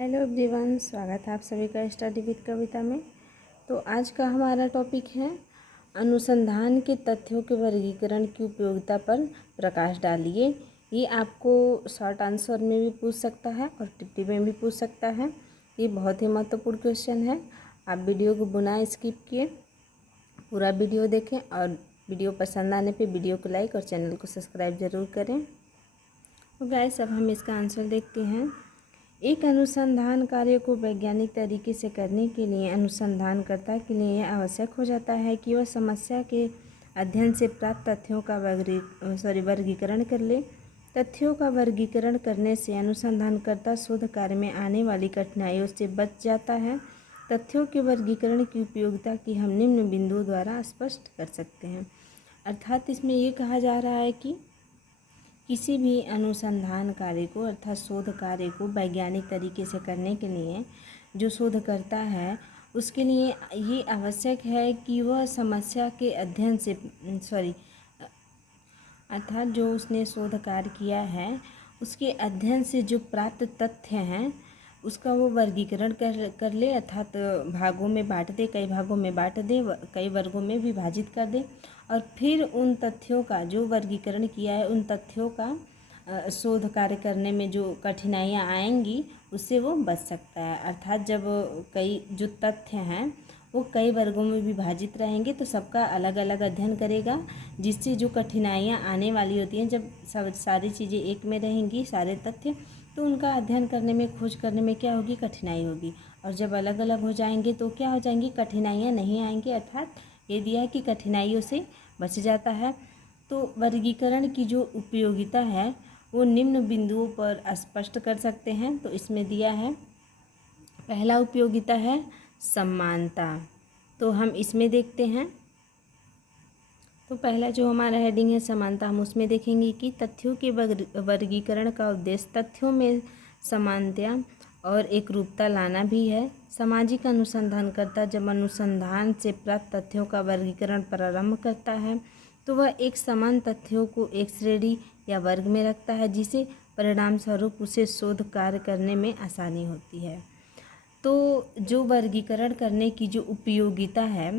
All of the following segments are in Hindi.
हेलो एवरीवन, स्वागत है आप सभी का स्टडी विद कविता में। तो आज का हमारा टॉपिक है अनुसंधान के तथ्यों के वर्गीकरण की उपयोगिता पर प्रकाश डालिए। ये आपको शॉर्ट आंसर में भी पूछ सकता है और टिप्पणी में भी पूछ सकता है। ये बहुत ही महत्वपूर्ण क्वेश्चन है। आप वीडियो को बिना स्किप किए पूरा वीडियो देखें और वीडियो पसंद आने पे वीडियो को लाइक और चैनल को सब्सक्राइब ज़रूर करें। तो गाइस, अब हम इसका आंसर देखते हैं। एक अनुसंधान कार्य को वैज्ञानिक तरीके से करने के लिए अनुसंधानकर्ता के लिए यह आवश्यक हो जाता है कि वह समस्या के अध्ययन से प्राप्त तथ्यों का वर्गीकरण कर ले। तथ्यों का वर्गीकरण करने से अनुसंधानकर्ता शोध कार्य में आने वाली कठिनाइयों से बच जाता है। तथ्यों के वर्गीकरण की उपयोगिता की हम निम्न बिंदुओं द्वारा स्पष्ट कर सकते हैं। अर्थात इसमें ये कहा जा रहा है कि किसी भी अनुसंधान कार्य को अर्थात शोध कार्य को वैज्ञानिक तरीके से करने के लिए जो शोध करता है उसके लिए ये आवश्यक है कि वह समस्या के अध्ययन से अर्थात जो उसने शोध कार्य किया है उसके अध्ययन से जो प्राप्त तथ्य हैं उसका वो वर्गीकरण कर ले, अर्थात भागों में बांट दे, कई भागों में बांट दे, कई वर्गों में विभाजित कर दे और फिर उन तथ्यों का जो वर्गीकरण किया है उन तथ्यों का शोध कार्य करने में जो कठिनाइयाँ आएंगी उससे वो बच सकता है। अर्थात जब कई जो तथ्य हैं वो कई वर्गों में विभाजित रहेंगे तो सबका अलग अलग अध्ययन करेगा, जिससे जो कठिनाइयाँ आने वाली होती हैं जब सब सारी चीज़ें एक में रहेंगी, सारे तथ्य, तो उनका अध्ययन करने में, खोज करने में क्या होगी, कठिनाई होगी। और जब अलग अलग हो जाएंगे तो क्या हो जाएंगी, कठिनाइयाँ नहीं आएंगी। अर्थात ये दिया है कि कठिनाइयों से बच जाता है। तो वर्गीकरण की जो उपयोगिता है वो निम्न बिंदुओं पर स्पष्ट कर सकते हैं। तो इसमें दिया है, पहला उपयोगिता है समानता। तो हम इसमें देखते हैं। तो पहला जो हमारा हेडिंग है समानता, हम उसमें देखेंगे कि तथ्यों के वर्गीकरण का उद्देश्य तथ्यों में समानता और एकरूपता लाना भी है। सामाजिक अनुसंधानकर्ता जब अनुसंधान से प्राप्त तथ्यों का वर्गीकरण प्रारंभ करता है तो वह एक समान तथ्यों को एक श्रेणी या वर्ग में रखता है, जिसे परिणाम स्वरूप उसे शोध कार्य करने में आसानी होती है। तो जो वर्गीकरण करने की जो उपयोगिता है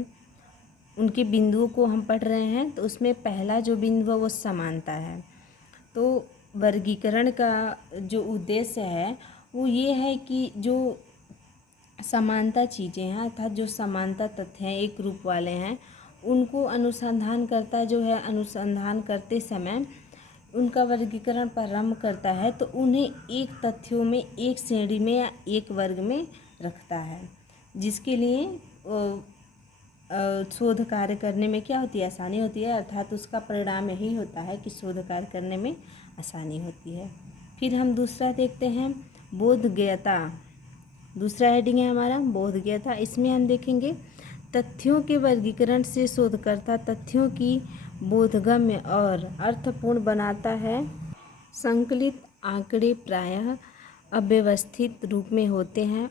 उनके बिंदुओं को हम पढ़ रहे हैं। तो उसमें पहला जो बिंदु है वो समानता है। तो वर्गीकरण का जो उद्देश्य है वो ये है कि जो समानता चीज़ें हैं अर्थात जो समानता तथ्य हैं, एक रूप वाले हैं, उनको अनुसंधान करता जो है अनुसंधान करते समय उनका वर्गीकरण प्रारंभ करता है तो उन्हें एक तथ्यों में, एक श्रेणी में या एक वर्ग में रखता है, जिसके लिए शोध कार्य करने में क्या होती है, आसानी होती है। अर्थात उसका परिणाम यही होता है कि शोध कार्य करने में आसानी होती है। फिर हम दूसरा देखते हैं बोधगम्यता। दूसरा हेडिंग है हमारा बोधगम्यता। इसमें हम देखेंगे तथ्यों के वर्गीकरण से शोधकर्ता तथ्यों की बोधगम्य और अर्थपूर्ण बनाता है। संकलित आंकड़े प्रायः अव्यवस्थित रूप में होते हैं।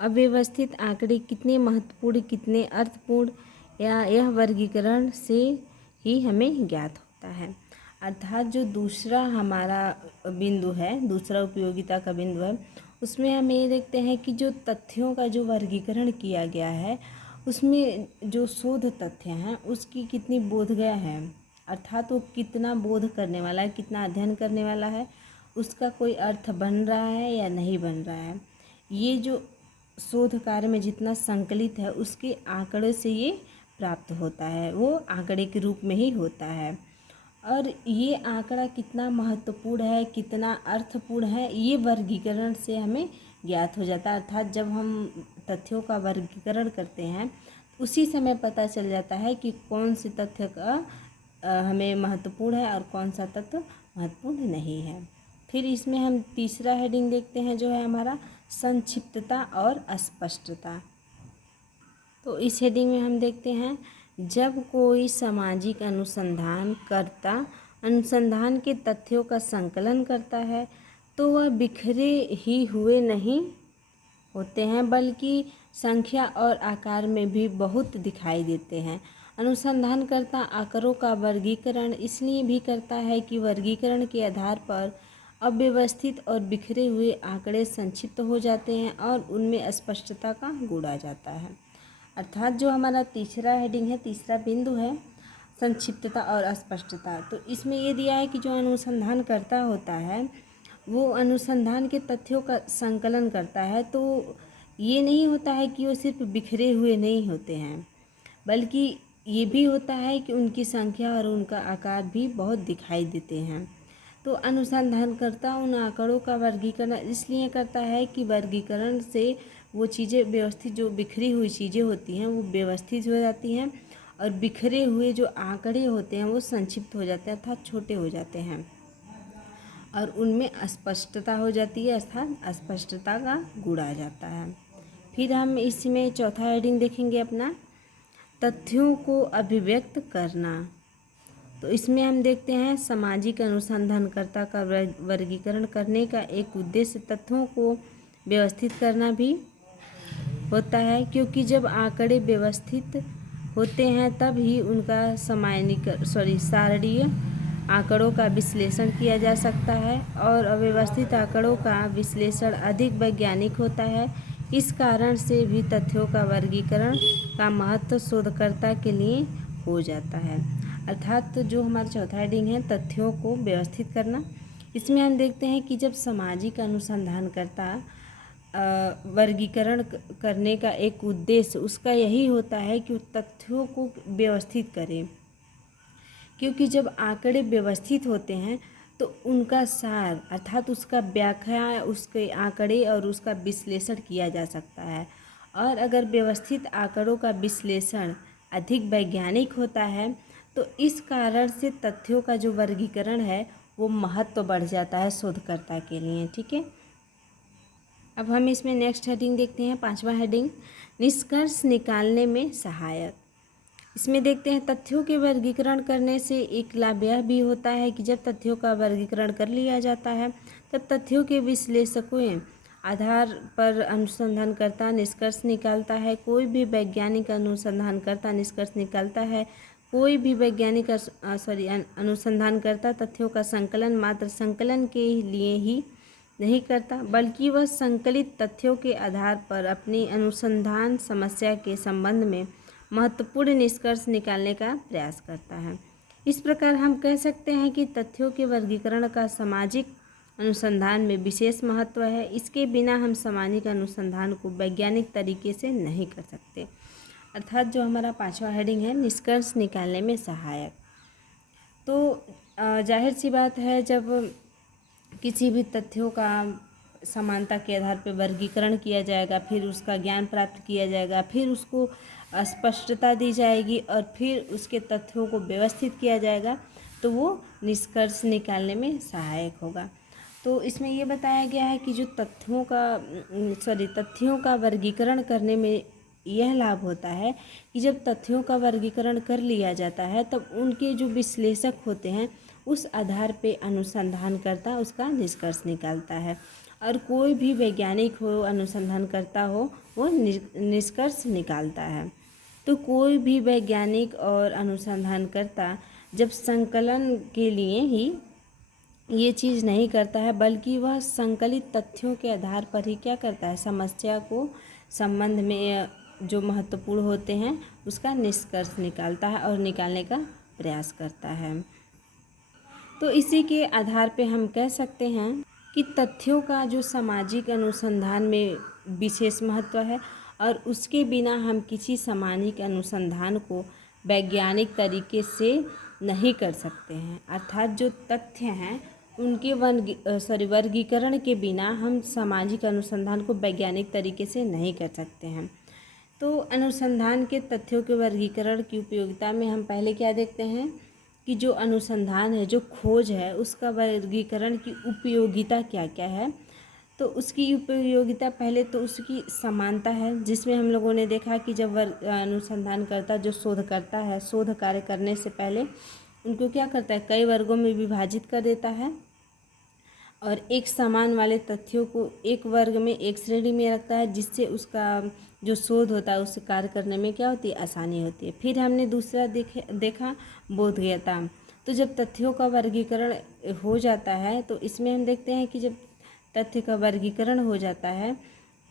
अव्यवस्थित आंकड़े कितने महत्वपूर्ण, कितने अर्थपूर्ण, या यह वर्गीकरण से ही हमें ज्ञात होता है। अर्थात जो दूसरा हमारा बिंदु है, दूसरा उपयोगिता का बिंदु है, उसमें हम ये देखते हैं कि जो तथ्यों का जो वर्गीकरण किया गया है उसमें जो शोध तथ्य हैं उसकी कितनी बोधगम्य है, अर्थात वो कितना बोध करने वाला है, कितना अध्ययन करने वाला है, उसका कोई अर्थ बन रहा है या नहीं बन रहा है। ये जो शोध कार्य में जितना संकलित है उसके आंकड़े से ये प्राप्त होता है, वो आंकड़े के रूप में ही होता है। और ये आंकड़ा कितना महत्वपूर्ण है, कितना अर्थपूर्ण है, ये वर्गीकरण से हमें ज्ञात हो जाता है। अर्थात जब हम तथ्यों का वर्गीकरण करते हैं उसी समय पता चल जाता है कि कौन से तथ्य का हमें महत्वपूर्ण है और कौन सा तथ्य महत्वपूर्ण नहीं है। फिर इसमें हम तीसरा हेडिंग देखते हैं जो है हमारा संक्षिप्तता और अस्पष्टता। तो इस हेडिंग में हम देखते हैं जब कोई सामाजिक अनुसंधान करता अनुसंधान के तथ्यों का संकलन करता है तो वह बिखरे ही हुए नहीं होते हैं, बल्कि संख्या और आकार में भी बहुत दिखाई देते हैं। अनुसंधानकर्ता आंकड़ों का वर्गीकरण इसलिए भी करता है कि वर्गीकरण के आधार पर अव्यवस्थित और बिखरे हुए आंकड़े संक्षिप्त हो जाते हैं और उनमें अस्पष्टता का गुण आ जाता है। अर्थात जो हमारा तीसरा हेडिंग है, तीसरा बिंदु है संक्षिप्तता और अस्पष्टता। तो इसमें ये दिया है कि जो अनुसंधानकर्ता होता है वो अनुसंधान के तथ्यों का संकलन करता है। तो ये नहीं होता है कि वो सिर्फ बिखरे हुए नहीं होते हैं, बल्कि ये भी होता है कि उनकी संख्या और उनका आकार भी बहुत दिखाई देते हैं। तो अनुसंधानकर्ता उन आंकड़ों का वर्गीकरण इसलिए करता है कि वर्गीकरण से वो चीज़ें व्यवस्थित, जो बिखरी हुई चीज़ें होती हैं वो व्यवस्थित हो जाती हैं और बिखरे हुए जो आंकड़े होते हैं वो संक्षिप्त हो जाते हैं अर्थात छोटे हो जाते हैं और उनमें अस्पष्टता हो जाती है अर्थात अस्पष्टता का गुण आ जाता है। फिर हम इसमें चौथा हेडिंग देखेंगे अपना, तथ्यों को अभिव्यक्त करना। तो इसमें हम देखते हैं सामाजिक अनुसंधानकर्ता का वर्गीकरण करने का एक उद्देश्य तथ्यों को व्यवस्थित करना भी होता है, क्योंकि जब आंकड़े व्यवस्थित होते हैं तब ही उनका सारणीय आंकड़ों का विश्लेषण किया जा सकता है और अव्यवस्थित आंकड़ों का विश्लेषण अधिक वैज्ञानिक होता है। इस कारण से भी तथ्यों का वर्गीकरण का महत्व शोधकर्ता के लिए हो जाता है। अर्थात जो हमारा चौथा हेडिंग है तथ्यों को व्यवस्थित करना, इसमें हम देखते हैं कि जब सामाजिक अनुसंधानकर्ता वर्गीकरण करने का एक उद्देश्य उसका यही होता है कि तथ्यों को व्यवस्थित करें, क्योंकि जब आंकड़े व्यवस्थित होते हैं तो उनका सार अर्थात उसका व्याख्या, उसके आंकड़े और उसका विश्लेषण किया जा सकता है। और अगर व्यवस्थित आंकड़ों का विश्लेषण अधिक वैज्ञानिक होता है तो इस कारण से तथ्यों का जो वर्गीकरण है वो महत्व बढ़ जाता है शोधकर्ता के लिए। ठीक है, अब हम इसमें नेक्स्ट हेडिंग देखते हैं, पांचवा हेडिंग, निष्कर्ष निकालने में सहायक। इसमें देखते हैं तथ्यों के वर्गीकरण करने से एक लाभ यह भी होता है कि जब तथ्यों का वर्गीकरण कर लिया जाता है तब तथ्यों के विश्लेषकों आधार पर अनुसंधानकर्ता निष्कर्ष निकालता है। कोई भी वैज्ञानिक अनुसंधानकर्ता निष्कर्ष निकालता है, कोई भी वैज्ञानिक अनुसंधानकर्ता तथ्यों का संकलन मात्र संकलन के लिए ही नहीं करता, बल्कि वह संकलित तथ्यों के आधार पर अपनी अनुसंधान समस्या के संबंध में महत्वपूर्ण निष्कर्ष निकालने का प्रयास करता है। इस प्रकार हम कह सकते हैं कि तथ्यों के वर्गीकरण का सामाजिक अनुसंधान में विशेष महत्व है। इसके बिना हम सामाजिक अनुसंधान को वैज्ञानिक तरीके से नहीं कर सकते। अर्थात जो हमारा पांचवा हेडिंग है निष्कर्ष निकालने में सहायक। तो जाहिर सी बात है, जब किसी भी तथ्यों का समानता के आधार पर वर्गीकरण किया जाएगा, फिर उसका ज्ञान प्राप्त किया जाएगा, फिर उसको स्पष्टता दी जाएगी और फिर उसके तथ्यों को व्यवस्थित किया जाएगा, तो वो निष्कर्ष निकालने में सहायक होगा। तो इसमें ये बताया गया है कि जो तथ्यों का वर्गीकरण करने में यह लाभ होता है कि जब तथ्यों का वर्गीकरण कर लिया जाता है तब उनके जो विश्लेषक होते हैं उस आधार पे अनुसंधानकर्ता उसका निष्कर्ष निकालता है। और कोई भी वैज्ञानिक हो, अनुसंधानकर्ता हो, वो निष्कर्ष निकालता है। तो कोई भी वैज्ञानिक और अनुसंधानकर्ता जब संकलन के लिए ही ये चीज़ नहीं करता है, बल्कि वह संकलित तथ्यों के आधार पर ही क्या करता है, समस्या को संबंध में जो महत्वपूर्ण होते हैं उसका निष्कर्ष निकालता है और निकालने का प्रयास करता है। तो इसी के आधार पे हम कह सकते हैं कि तथ्यों का जो सामाजिक अनुसंधान में विशेष महत्व है और उसके बिना हम किसी सामाजिक अनुसंधान को वैज्ञानिक तरीके से नहीं कर सकते हैं। अर्थात जो तथ्य हैं उनके वर्गीकरण के बिना हम सामाजिक अनुसंधान को वैज्ञानिक तरीके से नहीं कर सकते हैं। तो अनुसंधान के तथ्यों के वर्गीकरण की उपयोगिता में हम पहले क्या देखते हैं कि जो अनुसंधान है, जो खोज है, उसका वर्गीकरण की उपयोगिता क्या क्या है। तो उसकी उपयोगिता पहले तो उसकी समानता है, जिसमें हम लोगों ने देखा कि जब अनुसंधानकर्ता जो शोधकर्ता है शोध कार्य करने से पहले उनको क्या करता है, कई वर्गों में विभाजित कर देता है और एक समान वाले तथ्यों को एक वर्ग में, एक श्रेणी में रखता है, जिससे उसका जो शोध होता है उससे कार्य करने में क्या होती है, आसानी होती है। फिर हमने दूसरा देखा बोधगयता। तो जब तथ्यों का वर्गीकरण हो जाता है तो इसमें हम देखते हैं कि जब तथ्य का वर्गीकरण हो जाता है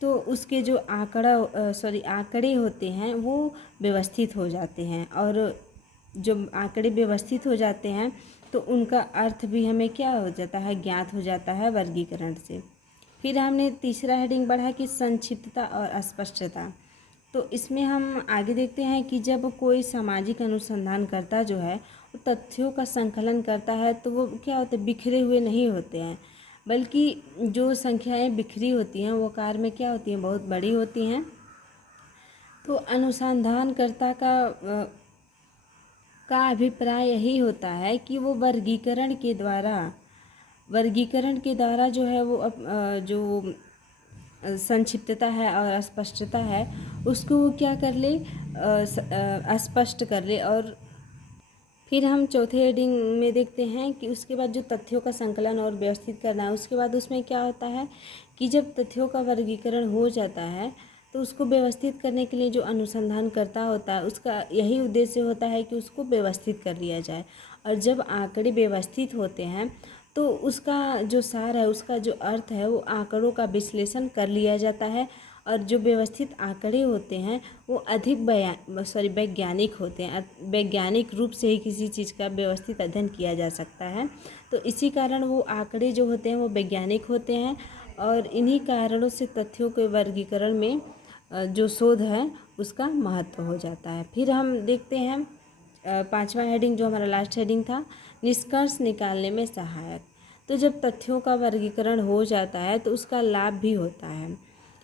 तो उसके जो आंकड़े होते हैं वो व्यवस्थित हो जाते हैं, और जब आंकड़े व्यवस्थित हो जाते हैं तो उनका अर्थ भी हमें क्या हो जाता है, ज्ञात हो जाता है वर्गीकरण से। फिर हमने तीसरा हेडिंग पढ़ा कि संक्षिप्तता और अस्पष्टता। तो इसमें हम आगे देखते हैं कि जब कोई सामाजिक अनुसंधानकर्ता जो है वो तथ्यों का संकलन करता है तो वो क्या होते हैं, बिखरे हुए नहीं होते हैं, बल्कि जो संख्याएं बिखरी होती हैं वो आकार में क्या होती हैं, बहुत बड़ी होती हैं। तो अनुसंधानकर्ता का अभिप्राय यही होता है कि वो वर्गीकरण के द्वारा जो है वो जो संक्षिप्तता है और अस्पष्टता है उसको वो क्या कर ले, अस्पष्ट कर ले। और फिर हम चौथे हेडिंग में देखते हैं कि उसके बाद जो तथ्यों का संकलन और व्यवस्थित करना है, उसके बाद उसमें क्या होता है कि जब तथ्यों का वर्गीकरण हो जाता है तो उसको व्यवस्थित करने के लिए जो अनुसंधान करता होता है उसका यही उद्देश्य होता है कि उसको व्यवस्थित कर लिया जाए। और जब आंकड़े व्यवस्थित होते हैं तो उसका जो सार है, उसका जो अर्थ है, वो आंकड़ों का विश्लेषण कर लिया जाता है। और जो व्यवस्थित आंकड़े होते हैं वो अधिक वैज्ञानिक होते हैं। वैज्ञानिक रूप से ही किसी चीज़ का व्यवस्थित अध्ययन किया जा सकता है। तो इसी कारण वो आंकड़े जो होते हैं वो वैज्ञानिक होते हैं, और इन्हीं कारणों से तथ्यों के वर्गीकरण में जो शोध है उसका महत्व हो जाता है। फिर हम देखते हैं पांचवा हेडिंग जो हमारा लास्ट हेडिंग था, निष्कर्ष निकालने में सहायक। तो जब तथ्यों का वर्गीकरण हो जाता है तो उसका लाभ भी होता है।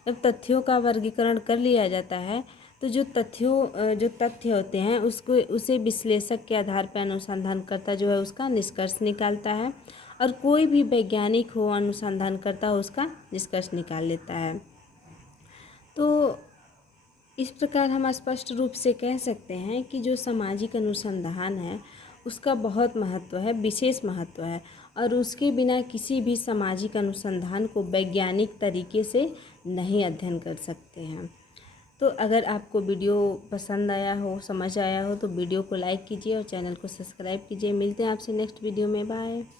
जब तथ्यों का वर्गीकरण कर लिया जाता है तो जो तथ्य होते हैं उसे विश्लेषक के आधार पर अनुसंधानकर्ता जो है उसका निष्कर्ष निकालता है, और कोई भी वैज्ञानिक हो, अनुसंधानकर्ता हो, उसका निष्कर्ष निकाल लेता है। तो इस प्रकार हम स्पष्ट रूप से कह सकते हैं कि जो सामाजिक अनुसंधान है उसका बहुत महत्व है, विशेष महत्व है, और उसके बिना किसी भी सामाजिक अनुसंधान को वैज्ञानिक तरीके से नहीं अध्ययन कर सकते हैं। तो अगर आपको वीडियो पसंद आया हो, समझ आया हो, तो वीडियो को लाइक कीजिए और चैनल को सब्सक्राइब कीजिए। मिलते हैं आपसे नेक्स्ट वीडियो में। बाय।